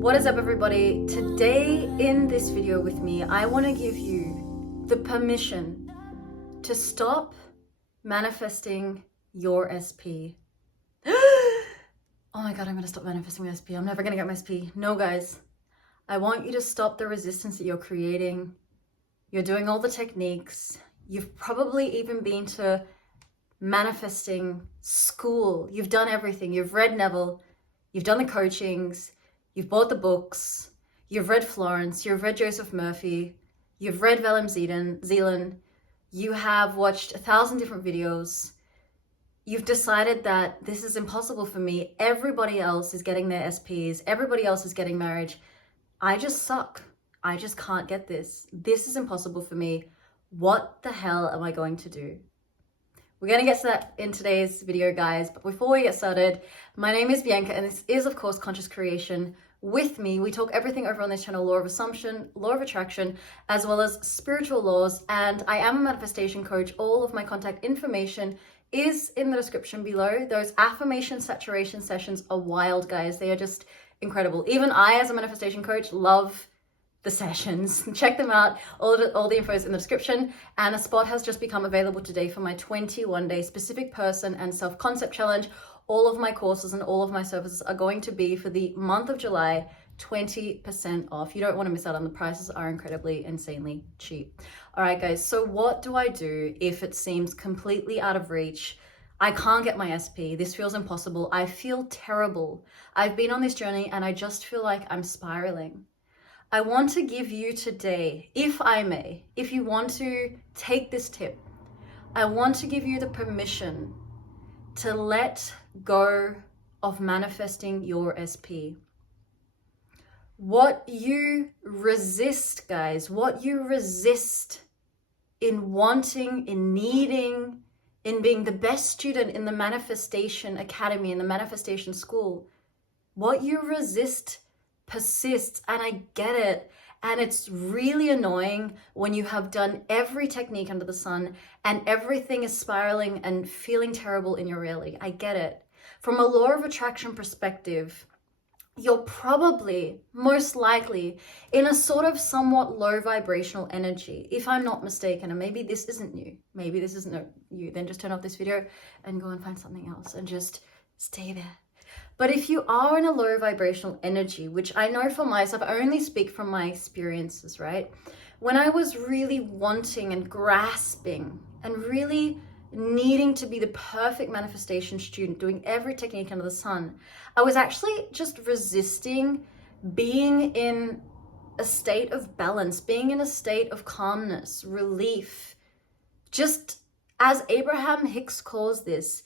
What is up, everybody? Today in this video with me, I want to give you the permission to stop manifesting your SP. Oh my God, I'm going to stop manifesting my SP. I'm never going to get my SP. No, guys. I want you to stop the resistance that you're creating. You're doing all the techniques. You've probably even been to manifesting school. You've done everything. You've read Neville. You've done the coachings. You've bought the books, you've read Florence, you've read Joseph Murphy, you've read Willem Zeeland, you have watched 1,000 different videos. You've decided that this is impossible for me. Everybody else is getting their SPs. Everybody else is getting marriage. I just suck. I just can't get this. This is impossible for me. What the hell am I going to do? We're going to get to that in today's video, guys. But before we get started, my name is Bianca, and this is, of course, Conscious Creation. With me, we talk everything over on this channel: law of assumption, law of attraction, as well as spiritual laws. And I am a manifestation coach. All of my contact information is in the description below. Those affirmation saturation sessions are wild, guys. They are just incredible. Even I, as a manifestation coach, love the sessions. Check them out. All the info is in the description, and a spot has just become available today for my 21-day specific person and self-concept challenge. All of my courses and all of my services are going to be for the month of July, 20% off. You don't want to miss out on the prices. Are incredibly, insanely cheap. All right, guys. So what do I do if it seems completely out of reach? I can't get my SP. This feels impossible. I feel terrible. I've been on this journey and I just feel like I'm spiraling. I want to give you today, if I may, if you want to take this tip, I want to give you the permission to let go of manifesting your SP. What you resist, guys, what you resist in wanting, in needing, in being the best student in the manifestation academy, in the manifestation school, what you resist persists. And I get it. And it's really annoying when you have done every technique under the sun and everything is spiraling and feeling terrible in your reality. I get it. From a law of attraction perspective, you're probably, most likely, in a sort of somewhat low vibrational energy, if I'm not mistaken. And maybe this isn't you. Maybe this isn't you. Then just turn off this video and go and find something else and just stay there. But if you are in a low vibrational energy, which I know for myself, I only speak from my experiences, right? When I was really wanting and grasping and really needing to be the perfect manifestation student, doing every technique under the sun, I was actually just resisting being in a state of balance, being in a state of calmness, relief. Just as Abraham Hicks calls this,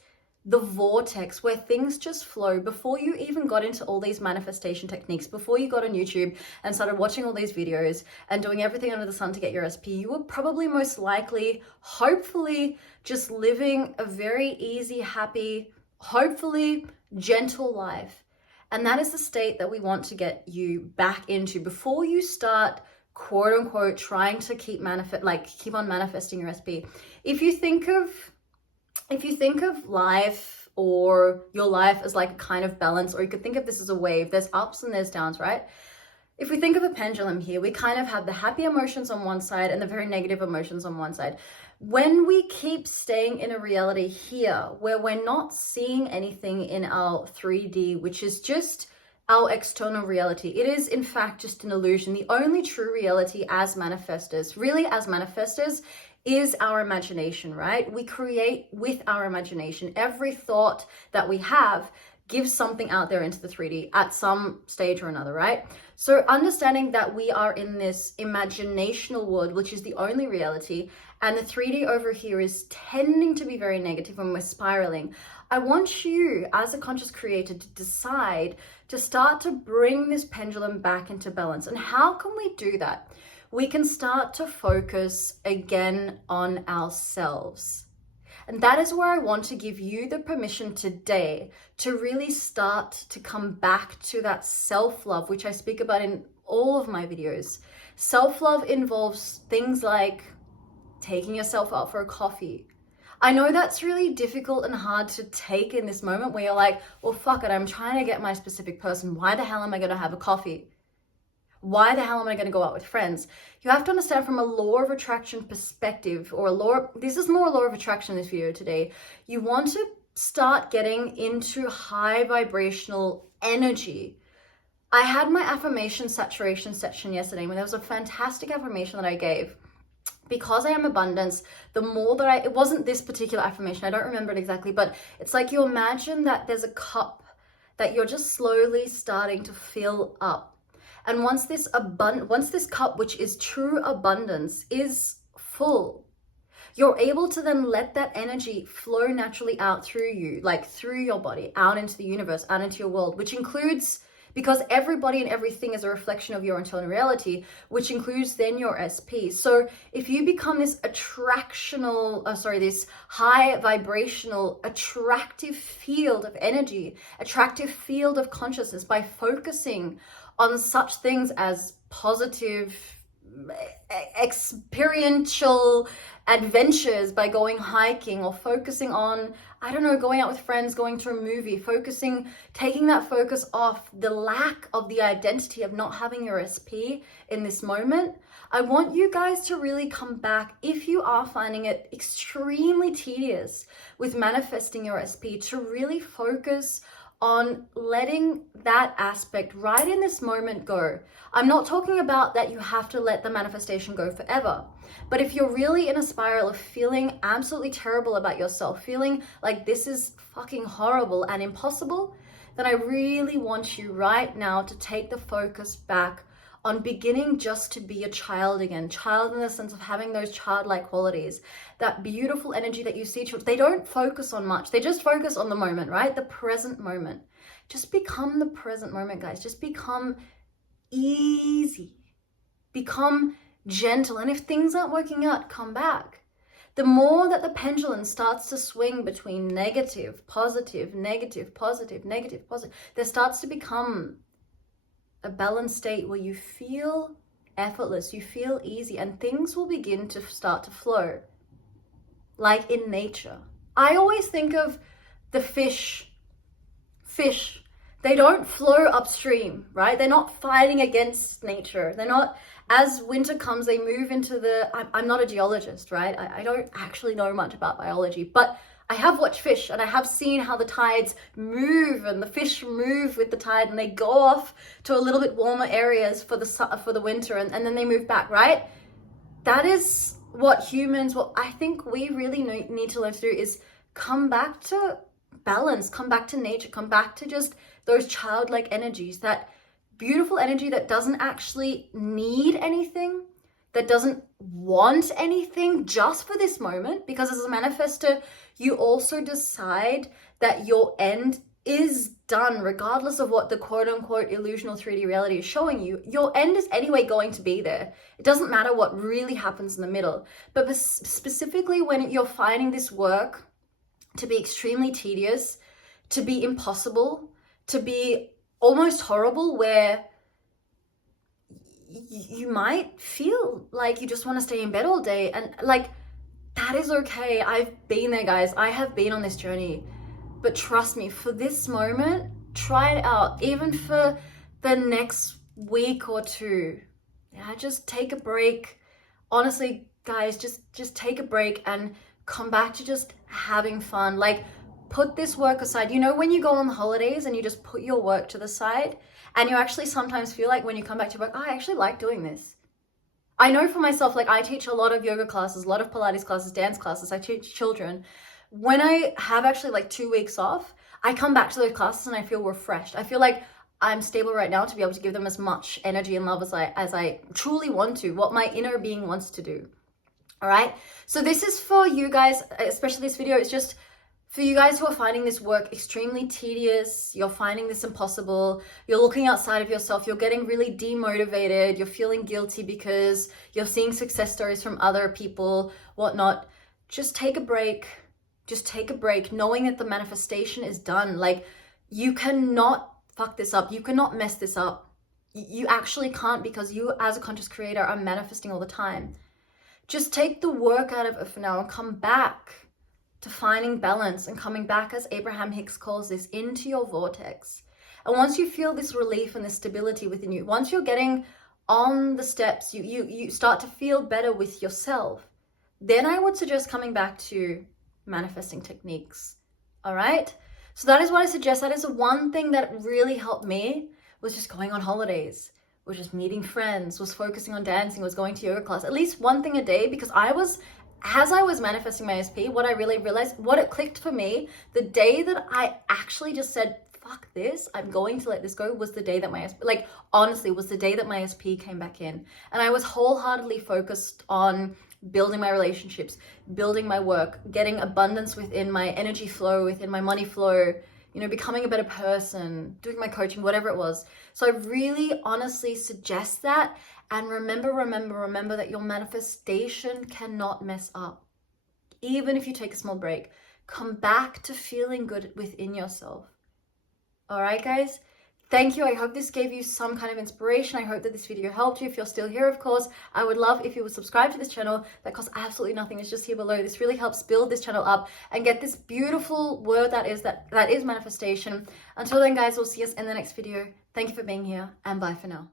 the vortex, where things just flow. Before you even got into all these manifestation techniques, before you got on YouTube and started watching all these videos and doing everything under the sun to get your SP, you were probably most likely, hopefully, just living a very easy, happy, hopefully gentle life. And that is the state that we want to get you back into before you start, quote unquote, trying to keep on manifesting your SP. If you think of life or your life as like a kind of balance, or you could think of this as a wave, there's ups and there's downs, right? If we think of a pendulum here, we kind of have the happy emotions on one side and the very negative emotions on one side. When we keep staying in a reality here where we're not seeing anything in our 3D, which is just our external reality, it is in fact just an illusion. The only true reality as manifestors, is our imagination, right? We create with our imagination. Every thought that we have gives something out there into the 3D at some stage or another, right? So understanding that we are in this imaginational world, which is the only reality, and the 3D over here is tending to be very negative when we're spiraling. I want you, as a conscious creator, to decide to start to bring this pendulum back into balance. And how can we do that? We can start to focus again on ourselves. And that is where I want to give you the permission today to really start to come back to that self-love, which I speak about in all of my videos. Self-love involves things like taking yourself out for a coffee, I know that's really difficult and hard to take in this moment where you're like, well, fuck it, I'm trying to get my specific person. Why the hell am I going to have a coffee? Why the hell am I going to go out with friends? You have to understand from a law of attraction perspective, or this is more law of attraction in this video today. You want to start getting into high vibrational energy. I had my affirmation saturation session yesterday when there was a fantastic affirmation that I gave. Because I am abundance, the more that it wasn't this particular affirmation, I don't remember it exactly, but it's like you imagine that there's a cup that you're just slowly starting to fill up. And once this cup, which is true abundance, is full, you're able to then let that energy flow naturally out through you, like through your body, out into the universe, out into your world, which includes, because everybody and everything is a reflection of your internal reality, which includes then your SP. So if you become this this high vibrational, attractive field of energy, attractive field of consciousness by focusing on such things as positive, experiential adventures, by going hiking or focusing on, I don't know, going out with friends, going to a movie, taking that focus off the lack of the identity of not having your SP in this moment. I want you guys to really come back, if you are finding it extremely tedious with manifesting your SP, to really focus on letting that aspect right in this moment go. I'm not talking about that you have to let the manifestation go forever. But if you're really in a spiral of feeling absolutely terrible about yourself, feeling like this is fucking horrible and impossible, then I really want you right now to take the focus back on beginning just to be a child again. Child in the sense of having those childlike qualities, that beautiful energy that you see. They don't focus on much. They just focus on the moment, right? The present moment. Just become the present moment, guys. Just become easy. Become gentle. And if things aren't working out, come back. The more that the pendulum starts to swing between negative, positive, negative, positive, negative, positive, there starts to become a balanced state where you feel effortless, you feel easy, and things will begin to start to flow like in nature. I always think of the fish. They don't flow upstream, right? They're not fighting against nature. They're not, as winter comes, they move into I'm not a geologist, right? I don't actually know much about biology, but I have watched fish and I have seen how the tides move and the fish move with the tide, and they go off to a little bit warmer areas for the winter, and then they move back, right? That is what I think we really need to learn to do, is come back to balance, come back to nature, come back to just those childlike energies, that beautiful energy that doesn't actually need anything, that doesn't want anything just for this moment. Because as a manifestor, you also decide that your end is done, regardless of what the quote unquote illusional 3D reality is showing you. Your end is anyway going to be there. It doesn't matter what really happens in the middle. But specifically when you're finding this work to be extremely tedious, to be impossible, to be almost horrible, where you might feel like you just want to stay in bed all day, and like, that is okay. I've been there, guys. I have been on this journey. But trust me, for this moment, try it out. Even for the next week or two. Yeah, just take a break. Honestly, guys, just take a break and come back to just having fun. Like, put this work aside. You know when you go on the holidays and you just put your work to the side, and you actually sometimes feel like when you come back to work, oh, I actually like doing this. I know for myself, like I teach a lot of yoga classes, a lot of Pilates classes, dance classes. I teach children. When I have actually like 2 weeks off, I come back to those classes and I feel refreshed. I feel like I'm stable right now to be able to give them as much energy and love as I truly want to, what my inner being wants to do. All right. So this is for you guys, especially this video. It's just for you guys who are finding this work extremely tedious, you're finding this impossible, you're looking outside of yourself, you're getting really demotivated, you're feeling guilty because you're seeing success stories from other people, whatnot. Just take a break. Just take a break, knowing that the manifestation is done. Like, you cannot fuck this up. You cannot mess this up. You actually can't, because you as a conscious creator are manifesting all the time. Just take the work out of it for now and come back to finding balance and coming back, as Abraham Hicks calls this, into your vortex. And once you feel this relief and this stability within you, once you're getting on the steps, you start to feel better with yourself, then I would suggest coming back to manifesting techniques. All right? So that is what I suggest. That is the one thing that really helped me, was just going on holidays, was just meeting friends, was focusing on dancing, was going to yoga class, at least one thing a day, because as I was manifesting my ASP, what I really realized, what it clicked for me, the day that I actually just said, fuck this, I'm going to let this go, was the day that my ASP, like honestly, was the day that my ASP came back in. And I was wholeheartedly focused on building my relationships, building my work, getting abundance within my energy flow, within my money flow, you know, becoming a better person, doing my coaching, whatever it was. So I really honestly suggest that. And remember that your manifestation cannot mess up. Even if you take a small break, come back to feeling good within yourself. All right, guys? Thank you. I hope this gave you some kind of inspiration. I hope that this video helped you. If you're still here, of course, I would love if you would subscribe to this channel. That costs absolutely nothing. It's just here below. This really helps build this channel up and get this beautiful word that is manifestation. Until then, guys, we'll see us in the next video. Thank you for being here, and bye for now.